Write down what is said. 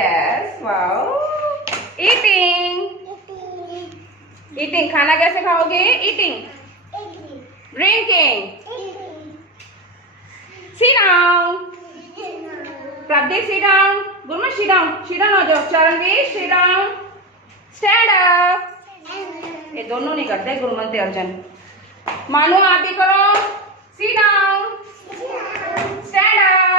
Yes wow. Eating, eating खाना कैसे खाओगे? Eating, drinking, sit down, Prabdeep sit down, Gurman sit down हो जाओ, चरणवीर sit down, stand up, ये दोनों नहीं करते गुरमन ते अर्जुन। मानो आप भी करो, sit down, stand up,